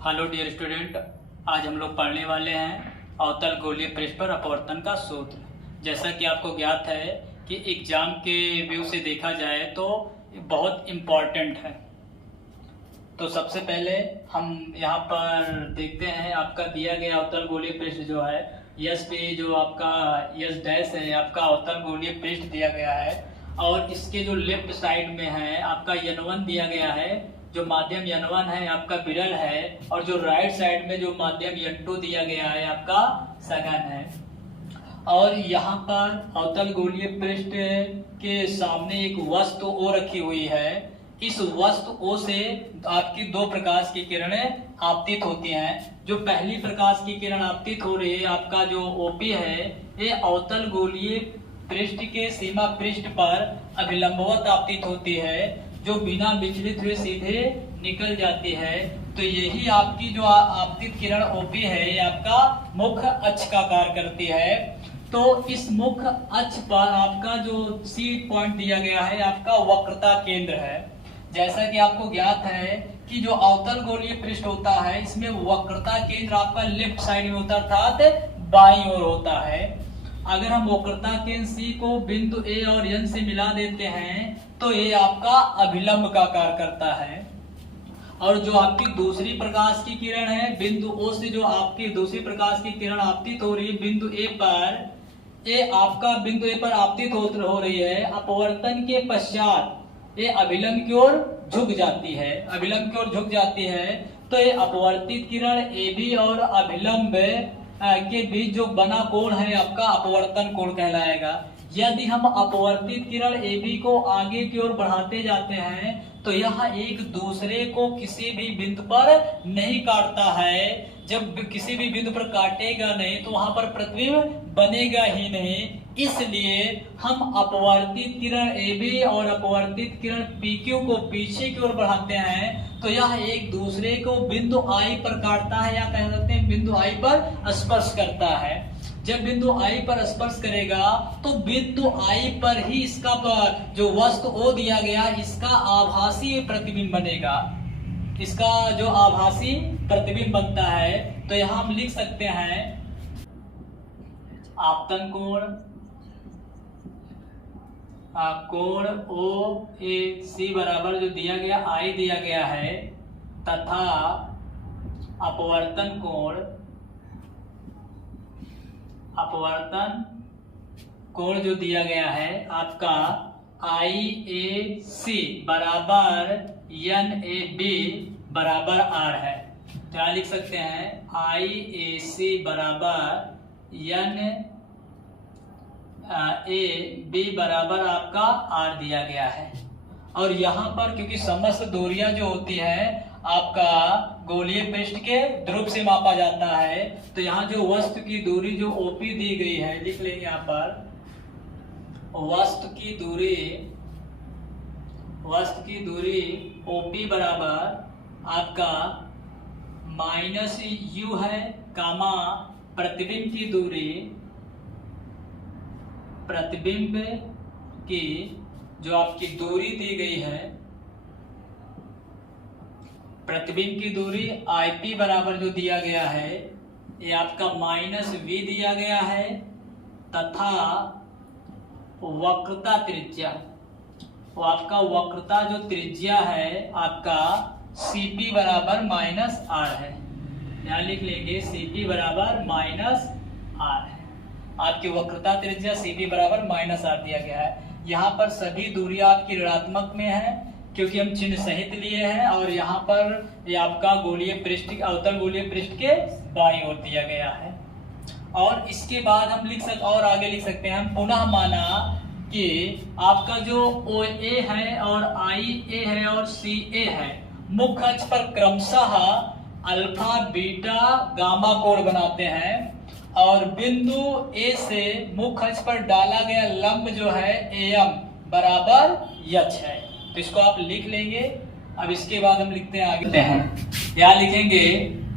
Hello dear student, आज हम लोग पढ़ने वाले हैं अवतल गोलीय पृष्ठ पर अपवर्तन का सूत्र। जैसा कि आपको ज्ञात है कि एग्जाम के व्यू से देखा जाए तो बहुत इम्पॉर्टेंट है। तो सबसे पहले हम यहाँ पर देखते हैं आपका दिया गया अवतल गोलीय पृष्ठ जो है यस पे जो आपका यस डैश है आपका अवतल गोलीय पृष्ठ दिया गया है और इसके जो लेफ्ट साइड में है आपका n1 दिया गया है, जो माध्यम n1 है आपका विरल है, और जो राइट साइड में जो माध्यम n2 दिया गया है आपका सघन है। और यहाँ पर अवतल गोलीय पृष्ठ के सामने एक वस्तु O रखी हुई है। इस वस्तु O से आपकी दो प्रकाश की किरणें आपतित होती हैं। जो पहली प्रकाश की किरण आपतित हो रही है आपका जो OP है, ये अवतल गोलीय पृष्ठ के सीमा पृष्ठ पर अभिलंबवत आपतित होती है, जो बिना विचलित हुए सीधे निकल जाती है। तो यही आपकी जो आपतित किरण OP है ये आपका मुख्य अक्ष का कार्य करती है। तो इस मुख्य अक्ष पर आपका जो C पॉइंट दिया गया है आपका वक्रता केंद्र है। जैसा कि आपको ज्ञात है कि जो अवतल गोलीय पृष्ठ होता है इसमें वक्रता केंद्र आपका लेफ्ट साइड में होता है, अर्थात बाईं ओर होता है। अगर हम वक्रता केंद्र C को बिंदु A और N से मिला देते हैं तो ये आपका अभिलंब का कार्य करता है। और जो आपकी दूसरी प्रकाश की किरण है बिंदु O से, जो आपकी दूसरी प्रकाश की किरण आपतित हो रही है बिंदु A पर, ये आपका बिंदु A पर आपतित हो रही है। अपवर्तन के पश्चात ये अभिलंब की ओर झुक जाती है, अभिलंब की ओर झुक जाती है। तो ये अपवर्तित किरण AB और अभिलंब के बीच जो बना कोण है आपका अपवर्तन कोण कहलाएगा। यदि हम अपवर्तित किरण AB को आगे की ओर बढ़ाते जाते हैं तो यह एक दूसरे को किसी भी बिंदु पर नहीं काटता है। जब किसी भी बिंदु पर काटेगा नहीं तो वहां पर प्रतिबिंब बनेगा ही नहीं। इसलिए हम अपवर्तित किरण AB और अपवर्तित किरण PQ को पीछे की ओर बढ़ाते हैं तो यह एक दूसरे को बिंदु I पर काटता है, या कह सकते हैं बिंदु I पर स्पर्श करता है। जब बिंदु I पर स्पर्श करेगा तो बिंदु I पर ही इसका जो वस्तु O दिया गया इसका आभासी प्रतिबिंब बनेगा, इसका जो आभासी प्रतिबिंब बनता है। तो यहाँ हम लिख सकते हैं आपतन कोण कोण OAC बराबर जो दिया गया I दिया गया है तथा अपवर्तन कोण जो दिया गया है आपका IAC बराबर NAB बराबर R है। तो यहाँ लिख सकते हैं IAC बराबर NAB बराबर आपका R दिया गया है। और यहाँ पर क्योंकि समस्त दूरियां जो होती है आपका गोलीय पृष्ठ के ध्रुव से मापा जाता है, तो यहाँ जो वस्तु की दूरी जो OP दी गई है लिख लेंगे यहाँ पर वस्तु की दूरी OP बराबर आपका -U है, कामा प्रतिबिंब की जो आपकी दूरी दी गई है, प्रतिबिंब की दूरी IP बराबर जो दिया गया है ये आपका -V दिया गया है तथा वक्रता त्रिज्या, वो आपका वक्रता जो त्रिज्या है आपका CP बराबर -R है। यहाँ लिख लेंगे CP बराबर -R है। आपकी वक्रता त्रिज्या CP बराबर -R दिया गया है। यहाँ पर सभी दूरियां आपकी ऋणात्मक में है क्योंकि हम चिन्ह सहित लिए हैं, और यहाँ पर ये आपका गोलीय पृष्ठ अवतल गोलीय पृष्ठ के बाईं ओर दिया गया है। और इसके बाद हम और आगे लिख सकते हैं हम पुनः माना कि आपका जो OA है और IA है और CA है मुख्य अक्ष पर क्रमशः अल्फा बीटा गामा कोण बनाते हैं, और बिंदु A से मुख्य अक्ष पर डाला गया लंब जो है AM बराबर H है। तो इसको आप लिख लेंगे। अब इसके बाद हम लिखते हैं आगे यहाँ लिखेंगे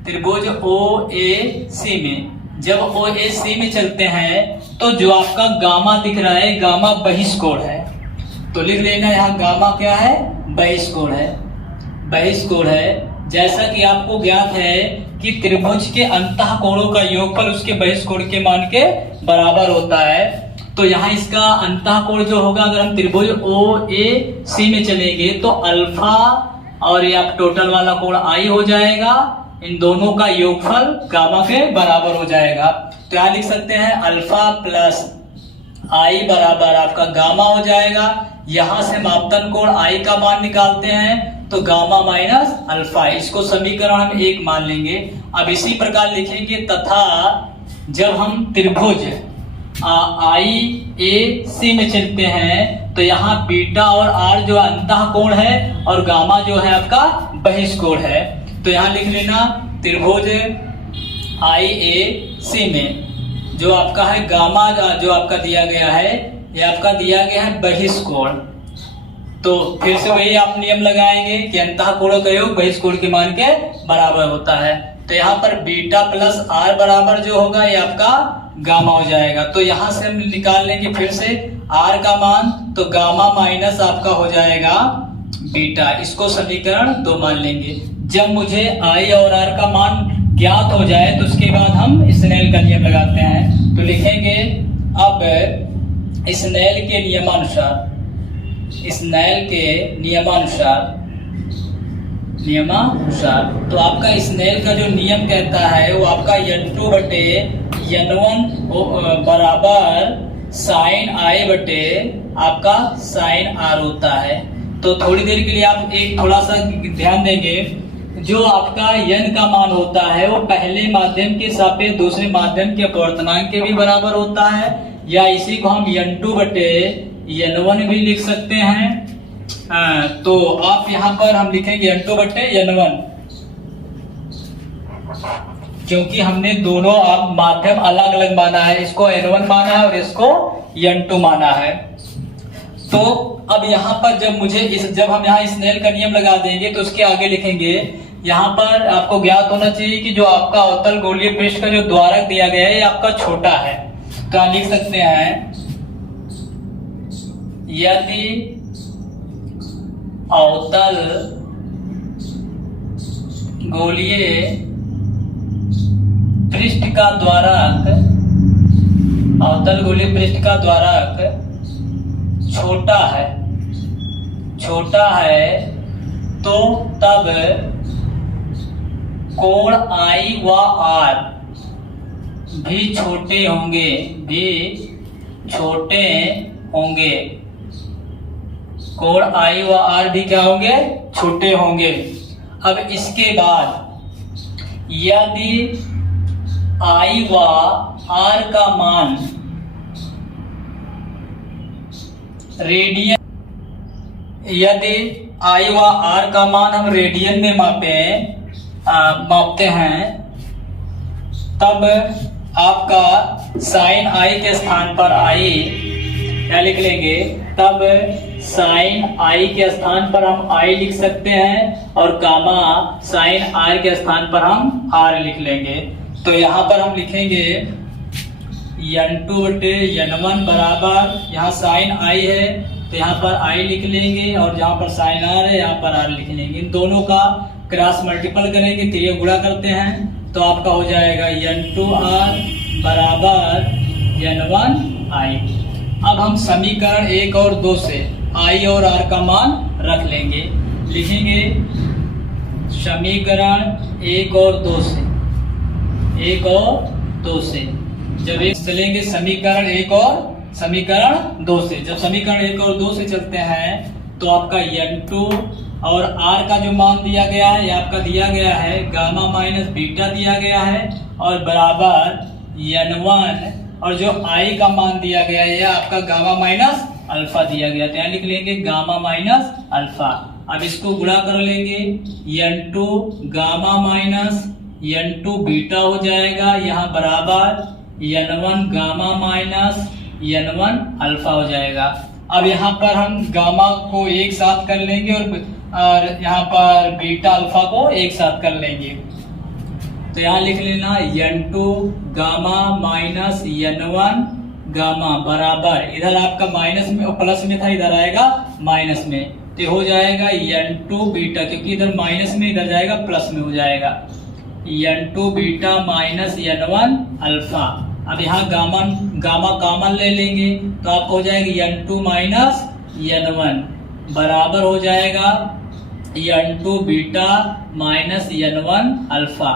त्रिभुज OAC में, जब OAC में चलते हैं तो जो आपका गामा दिख रहा है गामा बहिष्कोण है। तो लिख लेना यहाँ गामा क्या है, बहिष्कोण है। जैसा कि आपको ज्ञात है कि त्रिभुज के अंतः कोणों का योगफल उसके बहिष्कोण के मान के बराबर होता है। तो यहाँ इसका अंतः कोण जो होगा, अगर हम त्रिभुज ओ ए सी में चलेंगे तो अल्फा और ये आप टोटल वाला कोण आई हो जाएगा, इन दोनों का योगफल गामा के बराबर हो जाएगा। तो यहाँ लिख सकते हैं अल्फा प्लस आई बराबर आपका गामा हो जाएगा। यहां से मापतन कोण आई का मान निकालते हैं तो गामा माइनस अल्फा, इसको समीकरण हम 1 मान लेंगे। अब इसी प्रकार लिखेंगे तथा जब हम त्रिभुज आई ए सी में चलते हैं तो यहाँ बीटा और आर जो अंतः कोण है और गामा जो है आपका बहिष्कोण है। तो यहाँ लिख लेना त्रिभुज आई ए सी में जो आपका है गामा जो आपका दिया गया है, ये आपका दिया गया है बहिष्कोण। तो फिर से वही आप नियम लगाएंगे कि अंतः कोणों का योग बहिष्कोण के मान के बराबर होता है। तो यहाँ पर बीटा प्लस आर बराबर जो होगा ये आपका गामा हो जाएगा। तो यहाँ से हम निकाल लेंगे फिर से आर का मान, तो गामा माइनस आपका हो जाएगा बीटा, इसको समीकरण 2 मान लेंगे। जब मुझे आई और आर का मान ज्ञात हो जाए तो उसके बाद हम स्नेल का नियम लगाते हैं। तो लिखेंगे अब स्नेल के नियमानुसार, स्नेल के नियमानुसार तो आपका स्नेल का जो नियम कहता है वो आपका n2 बटे n1 बराबर साइन आई बटे आपका साइन आर होता है। तो थोड़ी देर के लिए आप एक थोड़ा सा ध्यान देंगे, जो आपका n का मान होता है वो पहले माध्यम के सापेक्ष दूसरे माध्यम के अपवर्तनांक के भी बराबर होता है, या इसी को हम n2 बटे n1 भी लिख सकते हैं। तो आप यहाँ पर हम लिखेंगे n2 बटे n1, क्योंकि हमने दोनों आप माध्यम अलग अलग माना है, इसको n1 माना है और इसको n2 माना है। तो अब यहाँ पर जब हम यहाँ स्नेल का नियम लगा देंगे तो उसके आगे लिखेंगे, यहाँ पर आपको ज्ञात होना चाहिए कि जो आपका अवतल गोलीय पृष्ठ का जो द्वारक दिया गया है ये आपका छोटा है। तो आप लिख सकते हैं यदि अवतल गोलीय पृष्ठ का द्वारक, अवतल गोलीय पृष्ठ का द्वारक छोटा है तो तब कोण आई व आर भी छोटे होंगे, कोण आई व आर भी क्या होंगे, छोटे होंगे। अब इसके बाद यदि आई व आर का मान रेडियन, यदि आई व आर का मान हम रेडियन में मापते हैं तब आपका साइन आई के स्थान पर आई क्या लिख लेंगे, तब साइन आई के स्थान पर हम आई लिख सकते हैं और गामा साइन आर के स्थान पर हम आर लिख लेंगे। तो यहाँ पर हम लिखेंगे n2 बटे n1 बराबर, यहाँ साइन आई है तो यहाँ पर आई लिख लेंगे और जहाँ पर साइन आर है यहाँ पर आर लिख लेंगे। इन दोनों का क्रॉस मल्टीपल करेंगे, तिर्यक गुणा करते हैं तो आपका हो जाएगा n2r बराबर n1 आई। अब हम समीकरण 1 और 2 से आई और आर का मान रख लेंगे। लिखेंगे समीकरण 1 और 2 से जब एक चलेंगे समीकरण 1 और समीकरण 2 से, जब समीकरण 1 और 2 से चलते हैं तो आपका n2 और r का जो मान दिया गया है, ये आपका दिया गया है गामा माइनस बीटा दिया गया है और बराबर n1 और जो i का मान दिया गया है ये आपका गामा माइनस अल्फा दिया गया। तो यहाँ लिख लेंगे गामा माइनस अल्फा। अब इसको गुणा कर लेंगे, n2 gamma minus n2 beta हो जाएगा, यहाँ बराबर n1 gamma minus n1 alpha हो जाएगा। अब यहाँ पर हम गामा को एक साथ कर लेंगे और यहाँ पर बीटा अल्फा को एक साथ कर लेंगे। तो यहाँ लिख लेना n2 gamma minus n1 gamma बराबर, इधर आपका माइनस में प्लस में था, इधर आएगा माइनस में तो हो जाएगा n2 बीटा, क्योंकि इधर माइनस में इधर जाएगा प्लस में हो जाएगा n2 beta minus n1 alpha. अब यहाँ गामा कॉमन ले लेंगे तो आपको हो जाएगा n2 माइनस n1 बराबर हो जाएगा n2 beta minus n1 alpha.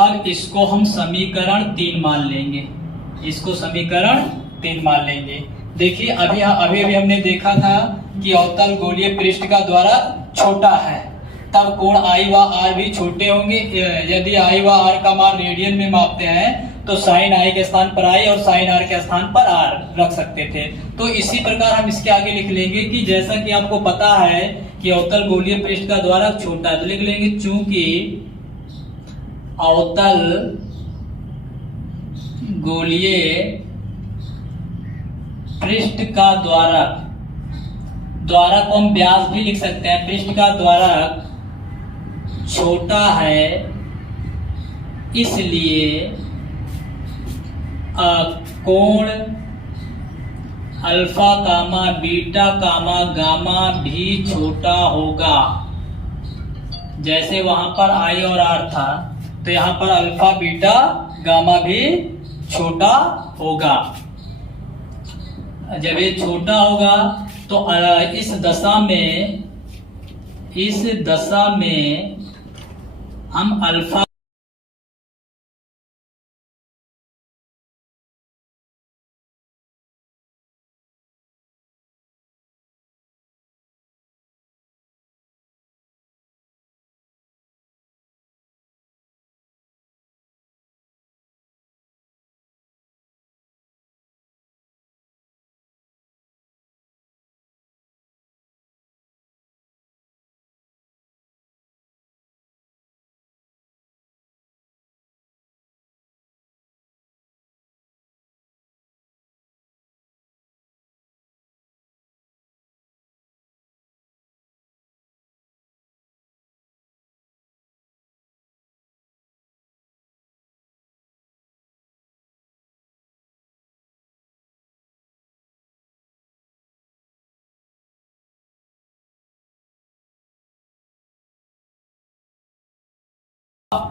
अब इसको हम समीकरण 3 मान लेंगे, इसको समीकरण 3 मान लेंगे। देखिए अभी हमने देखा था कि अवतल गोलीय पृष्ठ का द्वारा छोटा है, तब कोण I व R भी छोटे होंगे। यदि I व R का मान रेडियन में मापते हैं तो साइन I के स्थान पर I और साइन R के स्थान पर R रख सकते थे। तो इसी प्रकार हम इसके आगे लिख लेंगे कि जैसा कि आपको पता है कि अवतल गोलीय पृष्ठ का द्वारा छोटा, तो लिख लेंगे चूंकि अवतल गोलीय पृष्ठ का द्वारा को हम व्यास भी लिख सकते हैं, पृष्ठ का द्वारा छोटा है, इसलिए कोण अल्फा कामा बीटा कामा गामा भी छोटा होगा। जैसे वहां पर I और R था तो यहाँ पर अल्फा बीटा गामा भी छोटा होगा। जब ये छोटा होगा तो इस दशा में हम अल्फा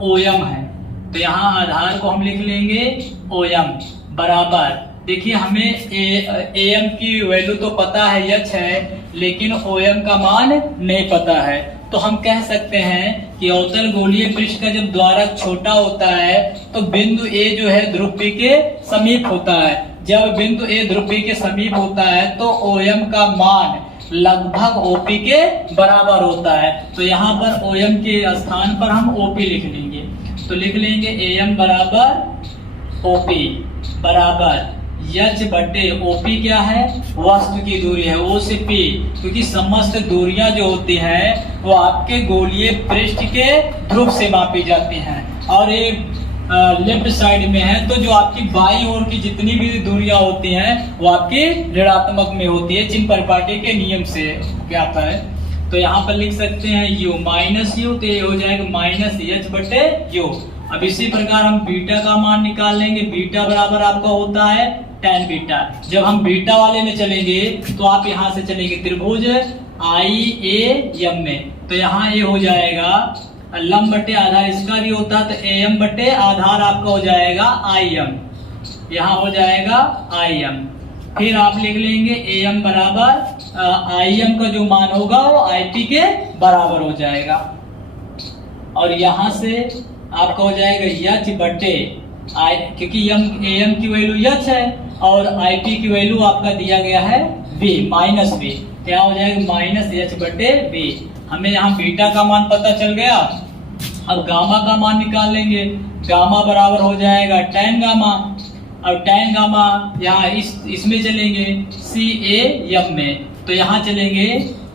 ओएम है, तो यहाँ आधार को हम लिख लेंगे ओएम बराबर। देखिए हमें एएम की वैल्यू तो पता है एच है, लेकिन ओएम का मान नहीं पता है। तो हम कह सकते हैं कि अवतल गोलीय पृष्ठ का जब द्वारक छोटा होता है तो बिंदु ए जो है ध्रुव P के समीप होता है। जब बिंदु ए ध्रुव P के समीप होता है तो ओएम का मान लगभग ओपी के बराबर होता है। तो यहाँ पर ओएम के स्थान पर हम ओपी लिख लेंगे, तो लिख लेंगे एएम बराबर ओपी बराबर एच बटे ओपी क्या है, वस्तु की दूरी है ओ से पी, क्योंकि समस्त दूरियां जो होती हैं वो आपके गोलीय पृष्ठ के ध्रुव से मापी जाती हैं। और ये लेफ्ट साइड में है तो जो आपकी बाई ओर की जितनी भी दूरियां होती हैं वो आपकी ऋणात्मक में होती है, चिन्ह परिपाटी के नियम से क्या आता है। तो यहाँ पर लिख सकते हैं यू माइनस यू, तो ये हो जाएगा माइनस एच बटे यू। अब इसी प्रकार हम बीटा का मान निकाल लेंगे। बीटा बराबर आपका होता है tan बीटा। जब हम बीटा वाले में चलेंगे तो आप यहाँ से चलेंगे त्रिभुज IAM में, तो यहाँ ये हो जाएगा लंब बटे आधार, इसका भी होता है तो AM बटे आधार आपका हो जाएगा IM, यहाँ हो जाएगा IM। फिर आप लिख लेंगे AM बराबर IM का जो मान होगा वो IP के बराबर हो जाएगा। और यहाँ से आपका हो जाएगा एच बटे आई, क्योंकि AM की वैल्यू एच है और IP की वैल्यू आपका दिया गया है B माइनस B, क्या हो जाएगा माइनस एच बटे B। हमें यहाँ बीटा का मान पता चल गया। अब गामा का मान निकाल लेंगे। गामा बराबर हो जाएगा tan गामा। अब tan गामा यहाँ इसमें चलेंगे CAM में, तो यहाँ चलेंगे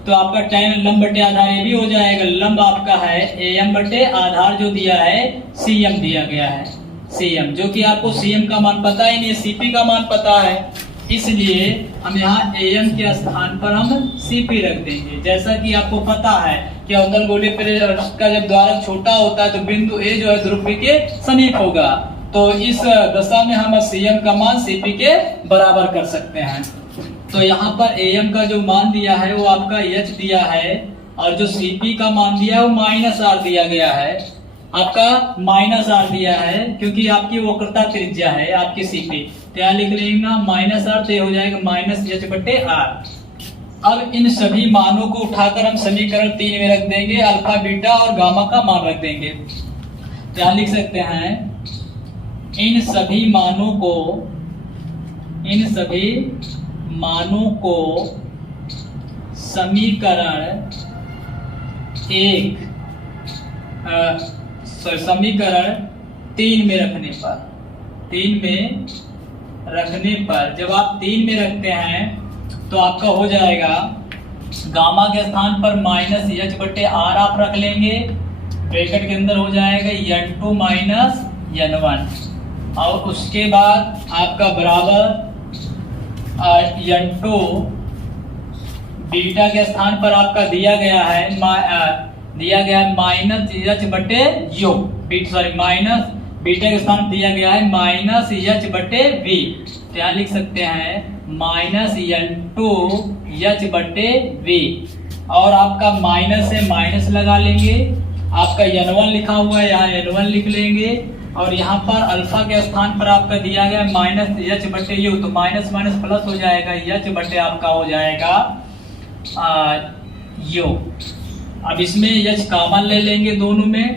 तो आपका tan लंब बटे आधार ये भी हो जाएगा। लंब आपका है AM बटे आधार जो दिया है CM दिया गया है CM, जो कि आपको CM का मान पता ही नहीं है, CP का मान पता है, इसलिए हम यहाँ AM के स्थान पर हम CP रख देंगे। जैसा कि आपको पता है कि अवतल गोलीय पृष्ठ का जब द्वारक छोटा होता है तो बिंदु A जो है ध्रुव P के समीप होगा, तो इस दशा में हम CM का मान CP के बराबर कर सकते हैं। तो यहाँ पर AM का जो मान दिया है वो आपका H दिया है, और जो CP का मान दिया है वो -R दिया गया है, आपका -R दिया है, क्योंकि आपकी वक्रता त्रिज्या है आपकी CP। तो यहाँ लिख लेंगे -R, तो ये हो जाएगा -H/R। अब इन सभी मानों को उठाकर हम समीकरण 3 में रख देंगे, अल्फा बीटा और गामा का मान रख देंगे। तो यहाँ लिख सकते हैं इन सभी मानों को समीकरण 3 में रखने पर जब आप 3 में रखते हैं तो आपका हो जाएगा गामा के स्थान पर -H/R आप रख लेंगे, ब्रैकेट के अंदर हो जाएगा N2 - N1, और उसके बाद आपका बराबर N2 बीटा के स्थान पर आपका दिया गया है -H/U, माइनस बीटा के स्थान दिया गया है -H/V। तो यहाँ लिख सकते हैं -N2H/V, और आपका माइनस है माइनस लगा लेंगे, आपका N1 लिखा हुआ है यहाँ N1 लिख लेंगे, और यहाँ पर अल्फा के स्थान पर आपका दिया गया -H/U, तो माइनस माइनस प्लस हो जाएगा, H/ आपका हो जाएगा U। अब इसमें H कॉमन ले लेंगे दोनों में,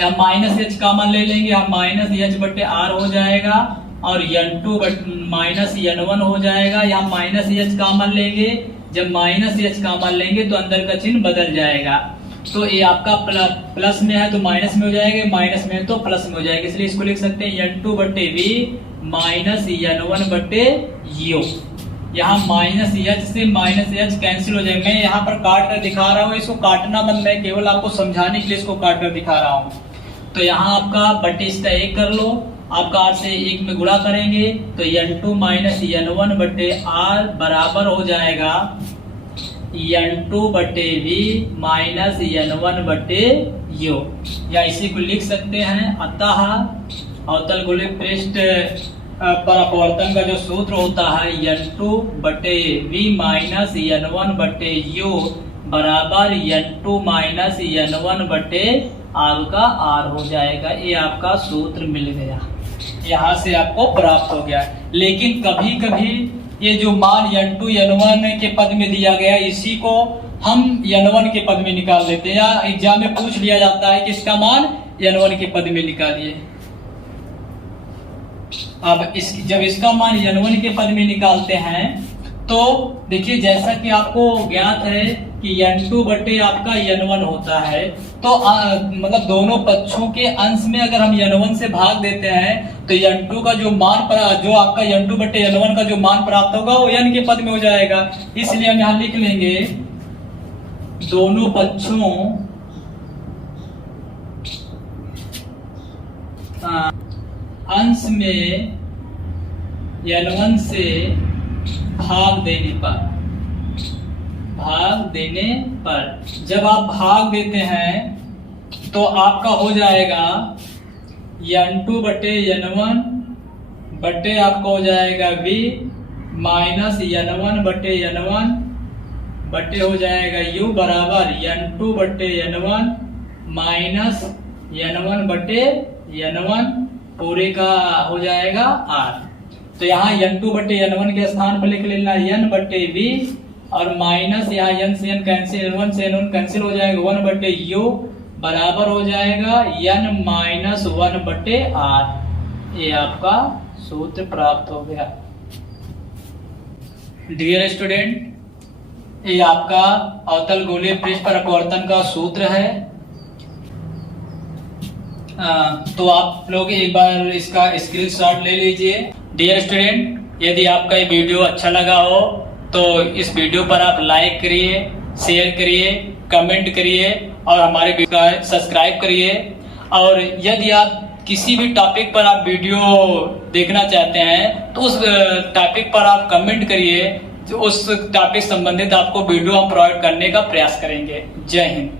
या -H कॉमन ले लेंगे, यहाँ -H/R हो जाएगा, और N2 -N1 हो जाएगा, यहाँ -H कॉमन लेंगे, जब -H कॉमन लेंगे तो अंदर का चिन्ह बदल जाएगा। तो ये आपका प्लस में है तो माइनस में हो जाएगा, माइनस में है तो प्लस में हो जाएगा, इसलिए इसको लिख सकते हैं N2/V -N1/U। यहाँ -H से -H कैंसिल हो जाएगा। मैं यहाँ पर काट कर दिखा रहा हूँ, इसको काटना मत, मैं केवल आपको समझाने के लिए इसको काट कर दिखा रहा हूँ। तो यहाँ आपका बटे इसका 1 कर लो, आपका R से 1 में गुणा करेंगे तो N2 - N1/R बराबर हो जाएगा N2/V -N1/U, या इसी को लिख सकते हैं। अतः अवतल गोलीय पृष्ठ पर अपवर्तन का जो सूत्र होता है N2/V -N1/U बराबर N2 - N1/R का R हो जाएगा। ये आपका सूत्र मिल गया, यहाँ से आपको प्राप्त हो गया। लेकिन कभी कभी ये जो मान N2 N1 के पद में दिया गया, इसी को हम N1 के पद में निकाल लेते हैं, या एग्जाम में पूछ लिया जाता है कि इसका मान N1 के पद में निकालिए। अब जब इसका मान N1 के पद में निकालते हैं तो देखिए, जैसा कि आपको ज्ञात है कि N2 आपका N1 होता है, तो मतलब दोनों पक्षों के अंश में अगर हम N1 से भाग देते हैं तो N2 का जो मान जो आपका N2/N1 का जो मान प्राप्त होगा वो N के पद में हो जाएगा। इसलिए हम यहाँ लिख लेंगे दोनों पक्षों अंश में N1 से भाग देने पर जब आप भाग देते हैं तो आपका हो जाएगा N2/N1 बटे आपका हो जाएगा V -N1/N1 बटे हो जाएगा U बराबर N2/N1 -N1/N1 पूरे का हो जाएगा R। तो यहाँ N2/N1 के स्थान पर लिख लेना N/V, और माइनस यहाँ N से N कैंसिल, N1 से N1 कैंसिल हो जाएगा, 1/U बराबर हो जाएगा N - 1/R। ये आपका सूत्र प्राप्त हो गया। डियर स्टूडेंट, ये आपका अवतल गोलीय पृष्ठ पर अपवर्तन का सूत्र है। तो आप लोग एक बार इसका स्क्रीनशॉट ले लीजिए। डियर स्टूडेंट, यदि आपका ये वीडियो अच्छा लगा हो तो इस वीडियो पर आप लाइक करिए, शेयर करिए, कमेंट करिए और हमारे वीडियो का सब्सक्राइब करिए। और यदि आप किसी भी टॉपिक पर आप वीडियो देखना चाहते हैं तो उस टॉपिक पर आप कमेंट करिए, जो उस टॉपिक संबंधित आपको वीडियो हम प्रोवाइड करने का प्रयास करेंगे। जय हिंद।